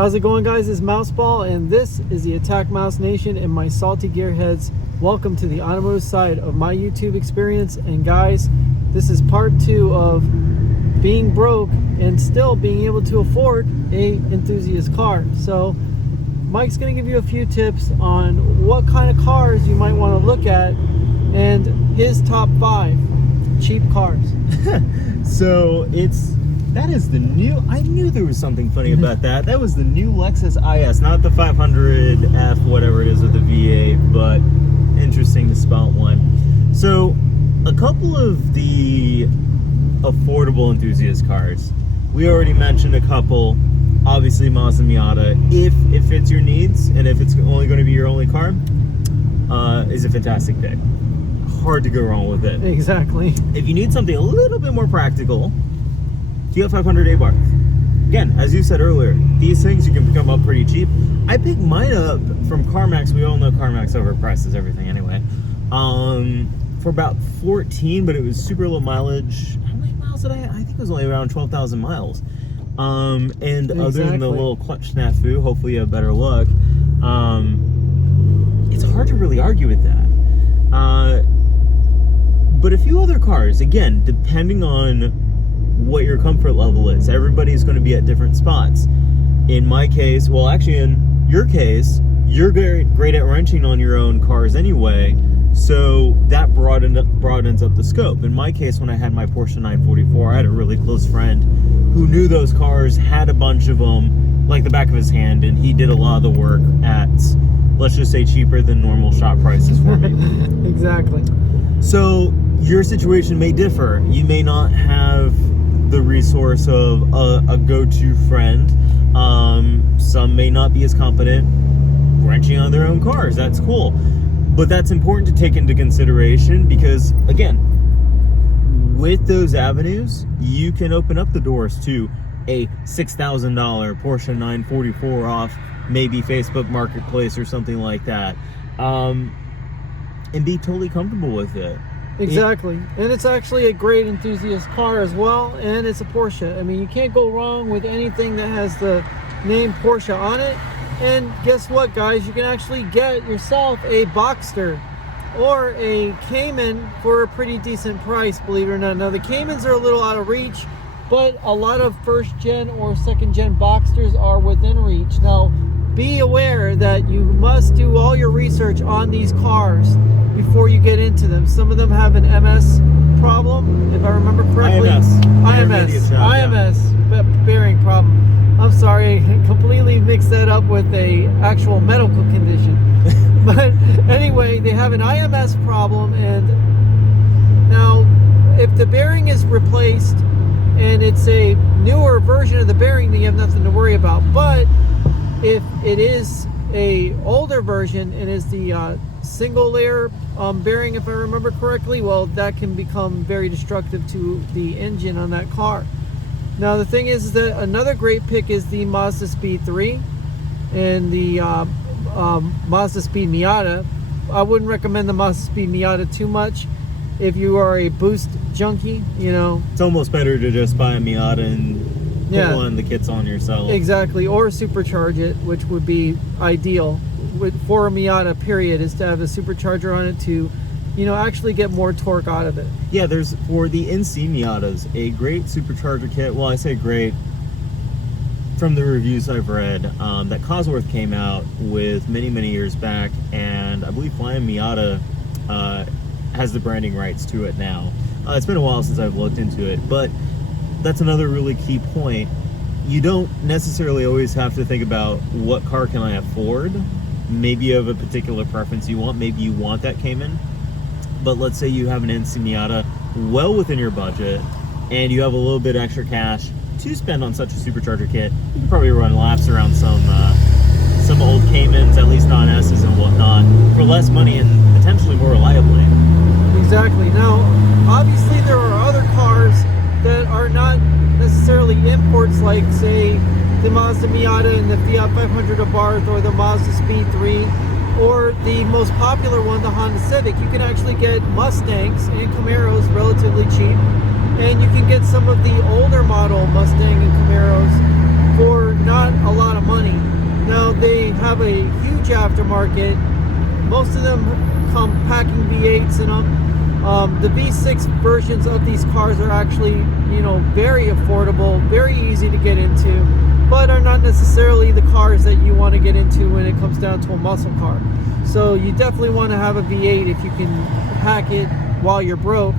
How's it going, guys? It's Mouseball, and this is the AttackMouse Nation and my salty gearheads. Welcome to the automotive side of my YouTube experience. And guys, this is part 2 of being broke and still being able to afford a enthusiast car. So Mike's going to give you a few tips on what kind of cars you might want to look at and his top 5 cheap cars. So that is the new, I knew there was something funny about that. That was the new Lexus IS, not the 500F, whatever it is with the V8, but interesting to spot one. So a couple of the affordable enthusiast cars. We already mentioned a couple. Obviously Mazda Miata, if it fits your needs and if it's only going to be your only car, is a fantastic pick. Hard to go wrong with it. Exactly. If you need something a little bit more practical, Fiesta 500 A-Bar. Again, as you said earlier, these things you can pick them up pretty cheap. I picked mine up from CarMax. We all know CarMax overprices everything anyway. For about 14, but it was super low mileage. How many miles did I have? I think it was only around 12,000 miles. And Exactly. Other than the little clutch snafu, hopefully you have better luck. It's hard to really argue with that. But a few other cars, again, depending on what your comfort level is. Everybody's going to be at different spots. In my case, well, actually in your case, you're great at wrenching on your own cars anyway, so that broadens up the scope. In my case, when I had my Porsche 944, I had a really close friend who knew those cars, had a bunch of them like the back of his hand, and he did a lot of the work at, let's just say, cheaper than normal shop prices for me. Exactly. So your situation may differ. You may not have the resource of a go-to friend. Some may not be as competent wrenching on their own cars. That's cool. But that's important to take into consideration because, again, with those avenues, you can open up the doors to a $6,000 Porsche 944 off maybe Facebook Marketplace or something like that, and be totally comfortable with it. Exactly. And it's actually a great enthusiast car as well, and it's a Porsche. I mean, you can't go wrong with anything that has the name Porsche on it. And guess what, guys? You can actually get yourself a Boxster or a Cayman for a pretty decent price, believe it or not. Now, the Caymans are a little out of reach, but a lot of first-gen or second-gen Boxsters are within reach. Now, be aware that you must do all your research on these cars before you get into them. Some of them have an MS problem, if I remember correctly. IMS, bearing problem. I'm sorry, I completely mixed that up with a actual medical condition. But anyway, they have an IMS problem, and now if the bearing is replaced and it's a newer version of the bearing, then you have nothing to worry about. But if it is a older version and is the single layer bearing, if I remember correctly, well, that can become very destructive to the engine on that car. Now, the thing is that another great pick is the Mazda Speed 3 and the Mazda Speed Miata. I wouldn't recommend the Mazda Speed Miata too much if you are a boost junkie, you know. It's almost better to just buy a Miata and put one of the kits on yourself. Exactly, or supercharge it, which would be ideal for a Miata, period, is to have a supercharger on it to, you know, actually get more torque out of it. Yeah, there's, for the NC Miatas, a great supercharger kit. Well, I say great, from the reviews I've read, that Cosworth came out with many years back, and I believe Flying Miata has the branding rights to it now. It's been a while since I've looked into it, but that's another really key point. You don't necessarily always have to think about what car can I afford. Maybe you have a particular preference you want. Maybe you want that Cayman. But let's say you have an NC Miata well within your budget and you have a little bit extra cash to spend on such a supercharger kit. You can probably run laps around some old Caymans, at least on S's and whatnot, for less money and potentially more reliably. Exactly. Now, obviously there are other cars that are not necessarily imports, like, say, the Mazda Miata and the Fiat 500 Abarth or the Mazda Speed 3, or the most popular one, the Honda Civic. You can actually get Mustangs and Camaros relatively cheap, and you can get some of the older model Mustang and Camaros for not a lot of money. Now, they have a huge aftermarket. Most of them come packing V8s in them. The V6 versions of these cars are actually, very affordable, very easy to get into, but are not necessarily the cars that you want to get into when it comes down to a muscle car. So you definitely want to have a V8 if you can hack it while you're broke.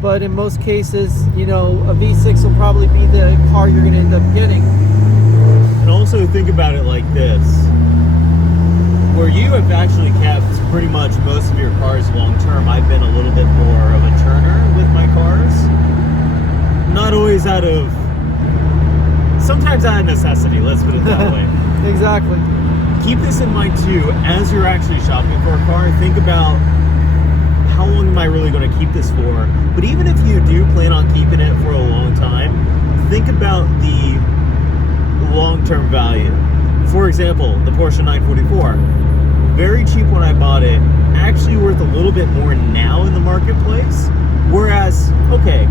But in most cases, a V6 will probably be the car you're going to end up getting. And also think about it like this. Where you have actually kept pretty much most of your cars long term, I've been a little bit more of a turner with my cars. Not always sometimes out of necessity, let's put it that way. Exactly. Keep this in mind too, as you're actually shopping for a car, think about how long am I really going to keep this for? But even if you do plan on keeping it for a long time, think about the long-term value. For example, the Porsche 944. Very cheap when I bought it, actually worth a little bit more now in the marketplace. Whereas, okay,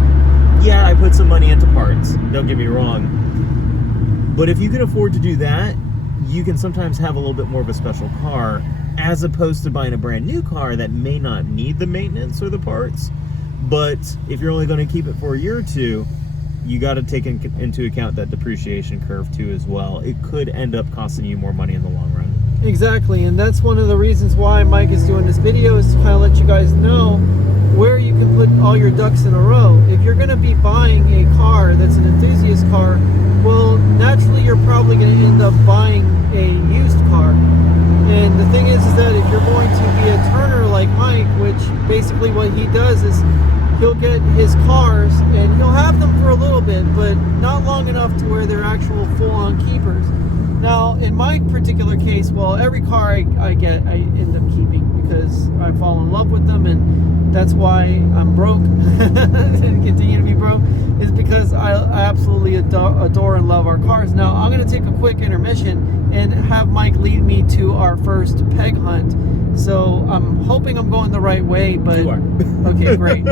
yeah, I put some money into parts, don't get me wrong. But if you can afford to do that, you can sometimes have a little bit more of a special car, as opposed to buying a brand new car that may not need the maintenance or the parts. But if you're only going to keep it for a year or two, you got to take into account that depreciation curve too as well. It could end up costing you more money in the long run. Exactly, and that's one of the reasons why Mike is doing this video, is to kind of let you guys know where you can put all your ducks in a row. If you're going to be buying a car that's an enthusiast car, well, naturally you're probably going to end up buying a used car. And the thing is that if you're going to be a turner like Mike, which basically what he does is he'll get his cars and he'll have them for a little bit, but not long enough to where they're actual full-on keepers. Now, in my particular case, well, every car I get, I end up keeping because I fall in love with them, and that's why I'm broke and continue to be broke, is because I absolutely adore and love our cars. Now, I'm going to take a quick intermission and have Mike lead me to our first peg hunt. So I'm hoping I'm going the right way, but You are. Okay, great.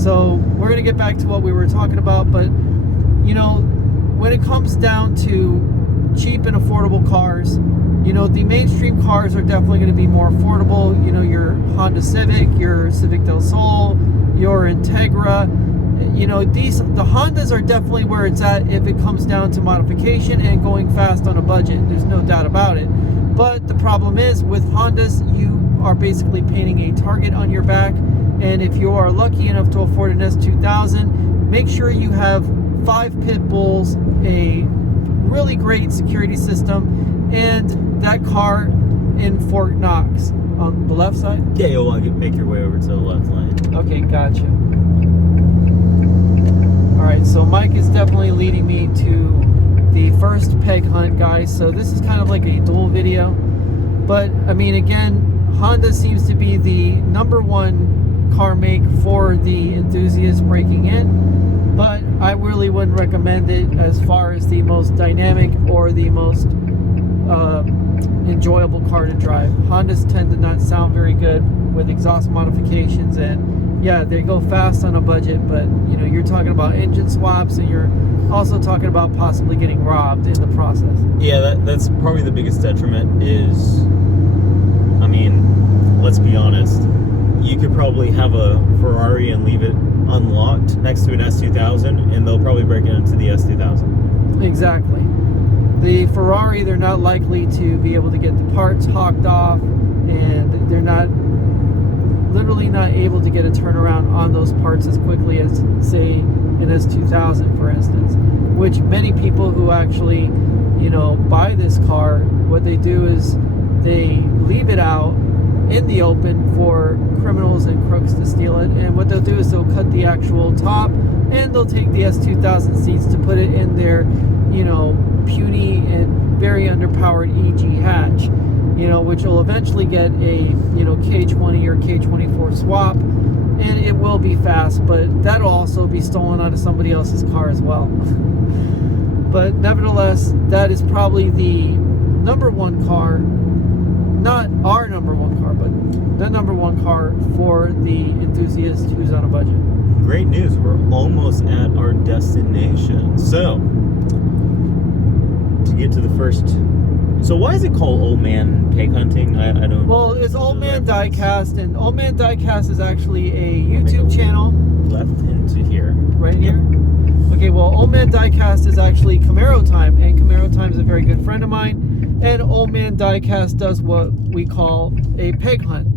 So we're going to get back to what we were talking about, but when it comes down to cheap and affordable cars, the mainstream cars are definitely going to be more affordable. Your Honda Civic, your Civic Del Sol, your Integra, the Hondas are definitely where it's at if it comes down to modification and going fast on a budget. There's no doubt about it. But the problem is, with Hondas, you are basically painting a target on your back, and if you are lucky enough to afford an S2000, make sure you have 5 pit bulls, a really great security system, and that car in Fort Knox on the left side. Yeah, you'll want to make your way over to the left lane. Okay, gotcha. Alright, so Mike is definitely leading me to the first peg hunt, guys. So this is kind of like a dual video, but I mean, again, Honda seems to be the #1 car make for the enthusiast breaking in, but I really wouldn't recommend it as far as the most dynamic or the most enjoyable car to drive. Hondas tend to not sound very good with exhaust modifications, and yeah, they go fast on a budget, but you're talking about engine swaps, and you're also talking about possibly getting robbed in the process. Yeah, that's probably the biggest detriment is, I mean, let's be honest, you could probably have a Ferrari and leave it unlocked next to an S2000, and they'll probably break it into the S2000. Exactly. The Ferrari, they're not likely to be able to get the parts hawked off, and they're literally not able to get a turnaround on those parts as quickly as, say, an S2000, for instance, which many people who actually, buy this car, what they do is they leave it out in the open for criminals and crooks to steal it, and what they'll do is they'll cut the actual top, and they'll take the S2000 seats to put it in their, puny and very underpowered EG hatch, which will eventually get a, K20 or K24 swap, and it will be fast, but that'll also be stolen out of somebody else's car as well. But nevertheless, that is probably the #1 car, not our #1 car, but the #1 car for the enthusiast who's on a budget. Great news, we're almost at our destination. So, to get to the first. So why is it called Old Man Pig Hunting? I don't. Well, it's Old Man Diecast, and Old Man Diecast is actually a YouTube channel. Left into here. Right here? Okay, well, Old Man Diecast is actually Camaro Time, and Camaro Time is a very good friend of mine. And Old Man Diecast does what we call a peg hunt.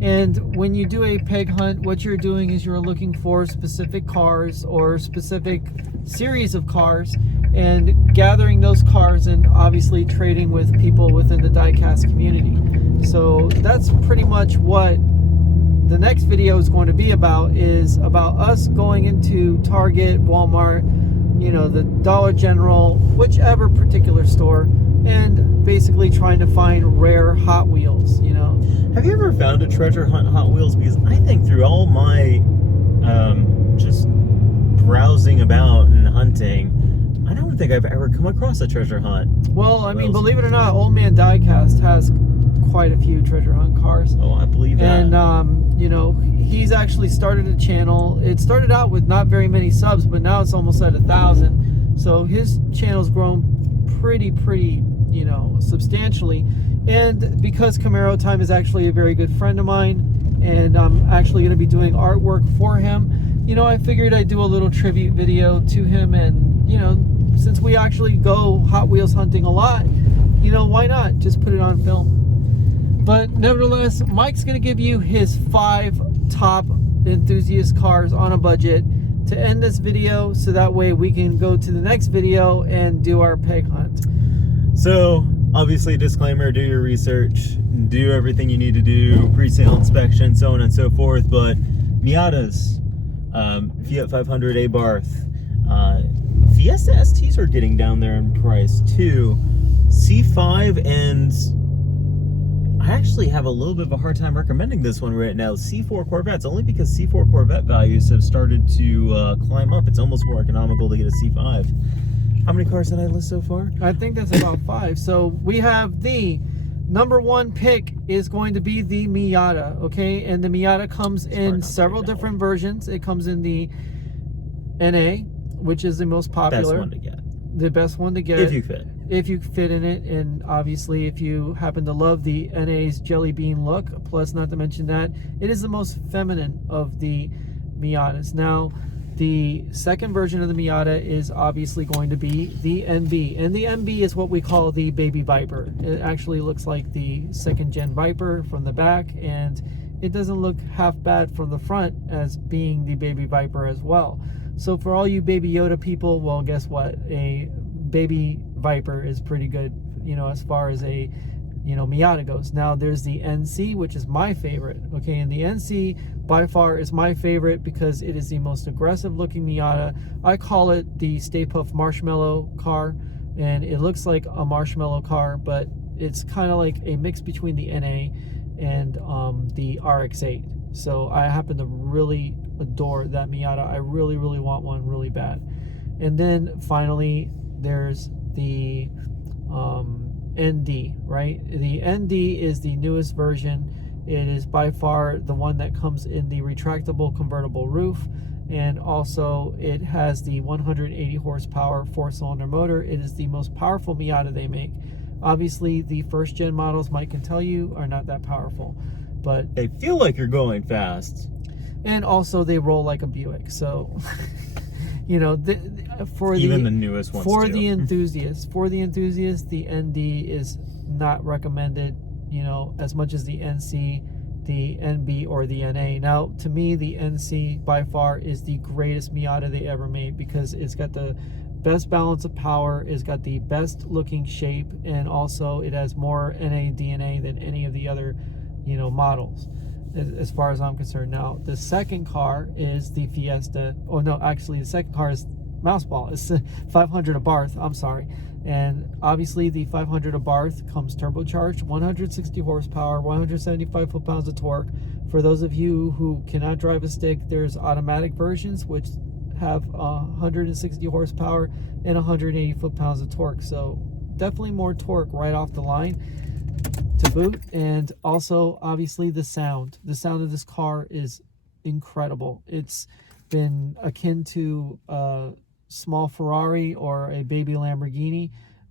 And when you do a peg hunt, what you're doing is you're looking for specific cars or specific series of cars and gathering those cars and obviously trading with people within the diecast community. So that's pretty much what the next video is going to be about, is about us going into Target, Walmart, you know, the Dollar General, whichever particular store, and basically trying to find rare Hot Wheels, you know. Have you ever found a treasure hunt Hot Wheels? Because I think through all my just browsing about and hunting, I don't think I've ever come across a treasure hunt. Well, I mean, believe it or not, Old Man Diecast has quite a few treasure hunt cars. Oh, I believe that. And, you know, he's actually started a channel. It started out with not very many subs, but now it's almost at 1,000. So his channel's grown pretty, you know, substantially. And because Camaro Time is actually a very good friend of mine, and I'm actually going to be doing artwork for him, you know, I figured I'd do a little tribute video to him. And, you know, since we actually go Hot Wheels hunting a lot, you know, why not just put it on film? But nevertheless, Mike's going to give you his 5 top enthusiast cars on a budget to end this video, so that way we can go to the next video and do our peg hunt. So, obviously, disclaimer, do your research, do everything you need to do, pre-sale inspection, so on and so forth. But Miatas, Fiat 500 Abarth, Fiesta STs are getting down there in price too. C5, and I actually have a little bit of a hard time recommending this one right now. C4 Corvettes, only because C4 Corvette values have started to climb up. It's almost more economical to get a C5. How many cars did I list so far? I think that's about 5. So we have the number 1 pick is going to be the Miata, okay? And the Miata comes in several different versions. It comes in the NA, which is the most popular. Best one to get. The best one to get. If you fit. If you fit in it, and obviously if you happen to love the NA's jelly bean look, plus not to mention that, it is the most feminine of the Miatas. Now, the second version of the Miata is obviously going to be the NB, and the NB is what we call the Baby Viper. It actually looks like the 2nd gen Viper from the back, and it doesn't look half bad from the front as being the Baby Viper as well. So for all you Baby Yoda people, well, guess what? A Baby Viper is pretty good, you know, as far as a, you know, Miata goes. Now there's the NC, which is my favorite, okay? And the NC by far is my favorite because it is the most aggressive looking Miata. I call it the Stay Puft Marshmallow car, and it looks like a marshmallow car, but it's kind of like a mix between the NA and the RX-8. So I happen to really adore that Miata. I really want one really bad. And then finally there's the ND, right? The ND is the newest version. It is by far the one that comes in the retractable convertible roof, and also it has the 180 horsepower 4-cylinder motor. It is the most powerful Miata they make. Obviously the first gen models, Mike can tell you, are not that powerful, but they feel like you're going fast, and also they roll like a Buick. So you know, for even the newest ones for too. the enthusiasts, the ND is not recommended, you know, as much as the NC, the NB, or the NA. Now, to me, the NC by far is the greatest Miata they ever made because it's got the best balance of power, it's got the best looking shape, and also it has more NA DNA than any of the other, you know, models, as far as I'm concerned. Now, the second car is the Fiesta. Oh no, actually the second car is Mouseball. It's 500 Abarth, I'm sorry. And obviously the 500 Abarth comes turbocharged, 160 horsepower, 175 foot-pounds of torque. For those of you who cannot drive a stick, there's automatic versions which have 160 horsepower and 180 foot-pounds of torque. So definitely more torque right off the line to boot. And also obviously the sound of this car is incredible. It's been akin to a small Ferrari or a baby Lamborghini,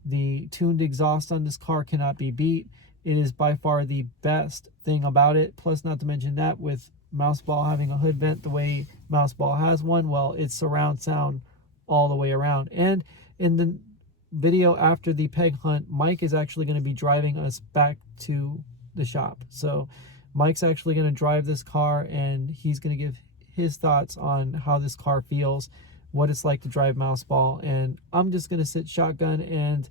The tuned exhaust on this car cannot be beat. It is by far the best thing about it. Plus, not to mention that with Mouseball having a hood vent the way Mouseball has one, well, it's surround sound all the way around. And in the video after the peg hunt, Mike is actually going to be driving us back to the shop. So Mike's actually going to drive this car, and he's going to give his thoughts on how this car feels, what it's like to drive Mouseball, and I'm just going to sit shotgun and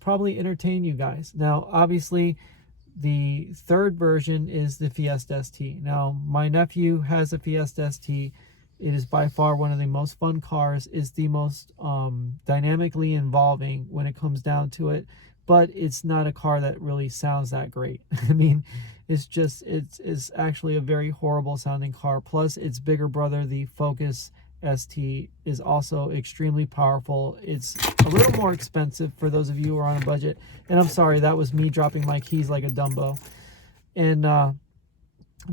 probably entertain you guys. Now, obviously, the third version is the Fiesta St. Now, my nephew has a Fiesta St. It is by far one of the most fun cars. It's the most dynamically involving when it comes down to it, but it's not a car that really sounds that great. I mean, it's actually a very horrible sounding car. Plus, its bigger brother, the Focus ST, is also extremely powerful. It's a little more expensive for those of you who are on a budget. And I'm sorry, that was me dropping my keys like a Dumbo. And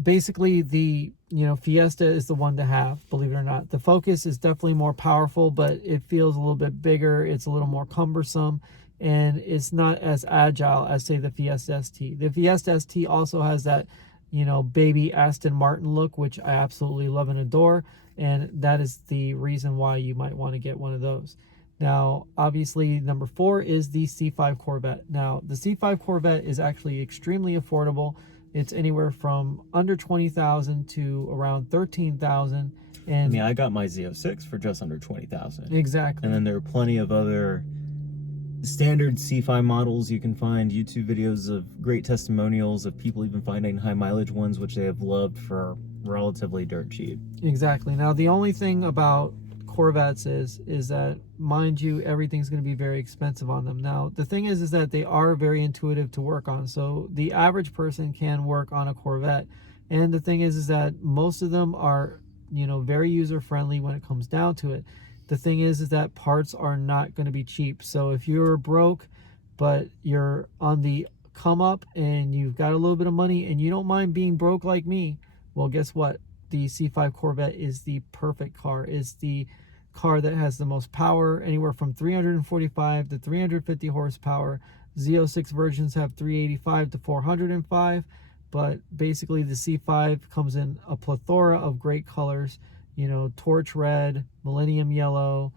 basically, the Fiesta is the one to have, believe it or not. The Focus is definitely more powerful, but it feels a little bit bigger. It's a little more cumbersome, and it's not as agile as, say, the Fiesta St. The Fiesta St also has that, baby Aston Martin look, which I absolutely love and adore, and that is the reason why you might want to get one of those. Now, obviously, number 4 is the C5 Corvette. Now, the C5 Corvette is actually extremely affordable. It's anywhere from under $20,000 to around $13,000. And I mean, I got my Z06 for just under $20,000. Exactly. And then there are plenty of other standard C5 models. You can find YouTube videos of great testimonials of people even finding high mileage ones, which they have loved for relatively dirt cheap. Exactly. Now, the only thing about Corvettes is that, mind you, everything's going to be very expensive on them. Now, the thing is that they are very intuitive to work on. So the average person can work on a Corvette. And the thing is that most of them are, very user friendly when it comes down to it. The thing is that parts are not going to be cheap. So if you're broke, but you're on the come up and you've got a little bit of money and you don't mind being broke like me, well, guess what? The C5 Corvette is the perfect car. It's the car that has the most power, anywhere from 345 to 350 horsepower. Z06 versions have 385 to 405, but basically the C5 comes in a plethora of great colors, torch red, millennium yellow,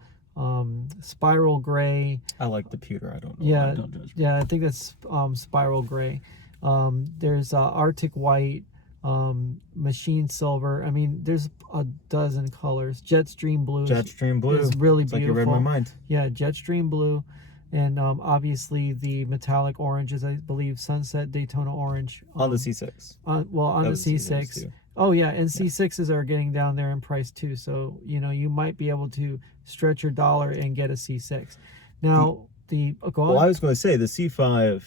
spiral gray. I like the pewter. I don't know. Yeah, don't judge me. yeah, I think that's spiral gray. There's Arctic white, machine silver. I mean, there's a dozen colors. Jetstream blue. Jetstream blue. Is really it's beautiful. Like you read my mind. Yeah, Jetstream blue, and obviously the metallic orange is, I believe, Sunset Daytona orange. On the C6. On the C6. Too. Oh yeah, and C6s are getting down there in price too. So you might be able to stretch your dollar and get a C6. Now go on. Well, I was going to say the C5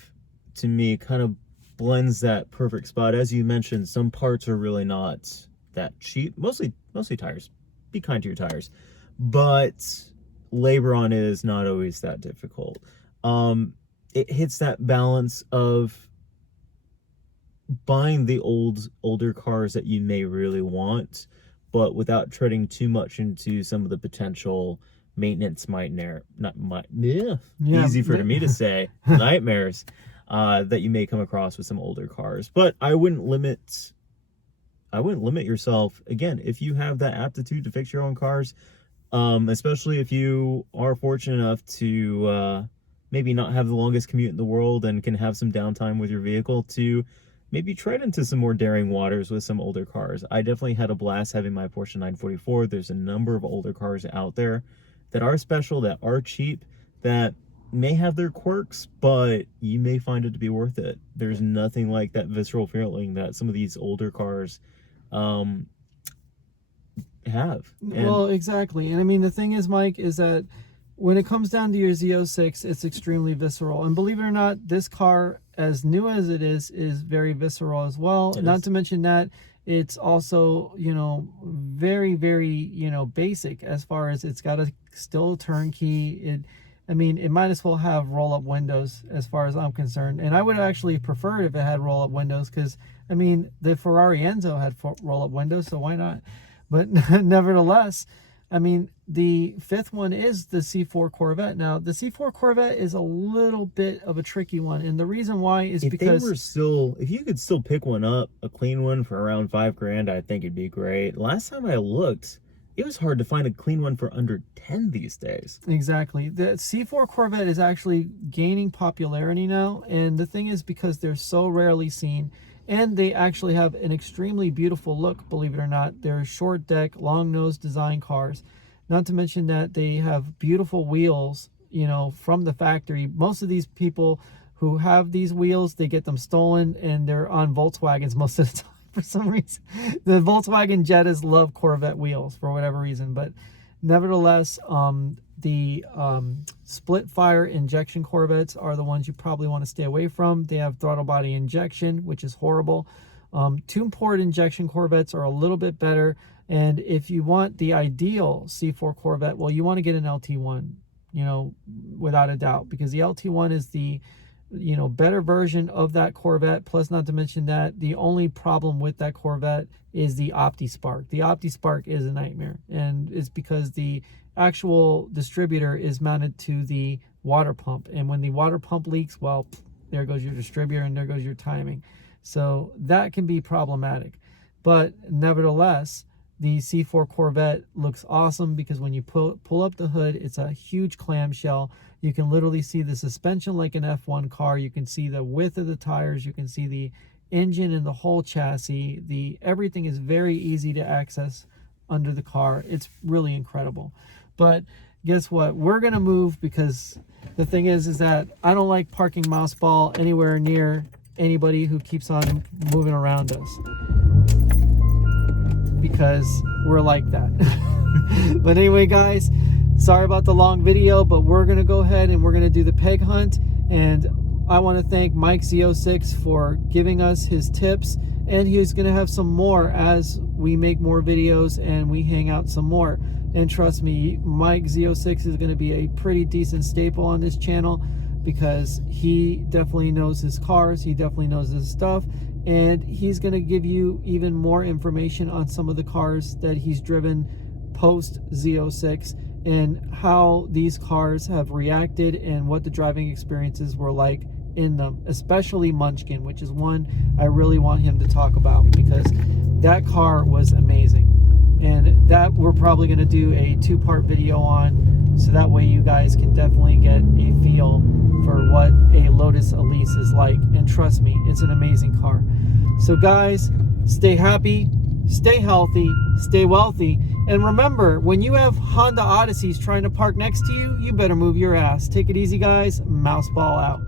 to me kind of blends that perfect spot. As you mentioned, some parts are really not that cheap. Mostly tires. Be kind to your tires. But labor on it is not always that difficult. It hits that balance of buying the older cars that you may really want, but without treading too much into some of the potential maintenance easy for me to say nightmares that you may come across with some older cars. But I wouldn't limit yourself, again, if you have that aptitude to fix your own cars, especially if you are fortunate enough to maybe not have the longest commute in the world and can have some downtime with your vehicle, to maybe tread into some more daring waters with some older cars. I definitely had a blast having my Porsche 944. There's a number of older cars out there that are special, that are cheap, that may have their quirks, but you may find it to be worth it. There's nothing like that visceral feeling that some of these older cars have. Well, exactly. And I mean, the thing is, Mike, is that when it comes down to your Z06, it's extremely visceral. And believe it or not, this car, as new as it is very visceral as well. Not to mention that it's also, very, very, basic as far as it's got still a turnkey. It might as well have roll-up windows as far as I'm concerned. And I would actually prefer it if it had roll-up windows because, the Ferrari Enzo had roll-up windows, so why not? But nevertheless, I mean, the fifth one is the C4 Corvette. Now, the C4 Corvette is a little bit of a tricky one, and the reason why is because if you could still pick one up, a clean one for around $5,000, I think it'd be great. Last time I looked, it was hard to find a clean one for under 10 these days. Exactly. The C4 Corvette is actually gaining popularity now, and the thing is because they're so rarely seen, and they actually have an extremely beautiful look, believe it or not. They're short deck, long nose design cars. Not to mention that they have beautiful wheels, you know, from the factory. Most of these people who have these wheels, they get them stolen, and they're on Volkswagens most of the time for some reason. The Volkswagen Jettas love Corvette wheels for whatever reason, but nevertheless, the split fire injection Corvettes are the ones you probably want to stay away from. They have throttle body injection, which is horrible. Tune port injection Corvettes are a little bit better. And if you want the ideal C4 Corvette, well, you want to get an LT1, you know, without a doubt, because the LT1 is the, you know, better version of that Corvette. Plus, not to mention that the only problem with that Corvette is the OptiSpark. The OptiSpark is a nightmare, and it's because the actual distributor is mounted to the water pump, and when the water pump leaks, well, there goes your distributor and there goes your timing. So that can be problematic. But nevertheless, the C4 Corvette looks awesome because when you pull up the hood, it's a huge clamshell. You can literally see the suspension like an F1 car. You can see the width of the tires. You can see the engine and the whole chassis. Everything is very easy to access under the car. It's really incredible. But guess what? We're going to move because the thing is that I don't like parking mouse ball anywhere near anybody who keeps on moving around us, because we're like that. But anyway, guys, sorry about the long video, but we're going to go ahead and we're going to do the peg hunt. And I want to thank Mike Z06 for giving us his tips, and he's going to have some more as we make more videos and we hang out some more. And trust me, Mike Z06 is going to be a pretty decent staple on this channel because he definitely knows his cars, he definitely knows his stuff, and he's going to give you even more information on some of the cars that he's driven post Z06 and how these cars have reacted and what the driving experiences were like in them, especially Munchkin, which is one I really want him to talk about because that car was amazing. And that we're probably going to do a two-part video on, so that way you guys can definitely get a feel for what a Lotus Elise is like. And trust me, it's an amazing car. So guys, stay happy, stay healthy, stay wealthy, and remember, when you have Honda Odysseys trying to park next to you, you better move your ass. Take it easy, guys. Mouseball out.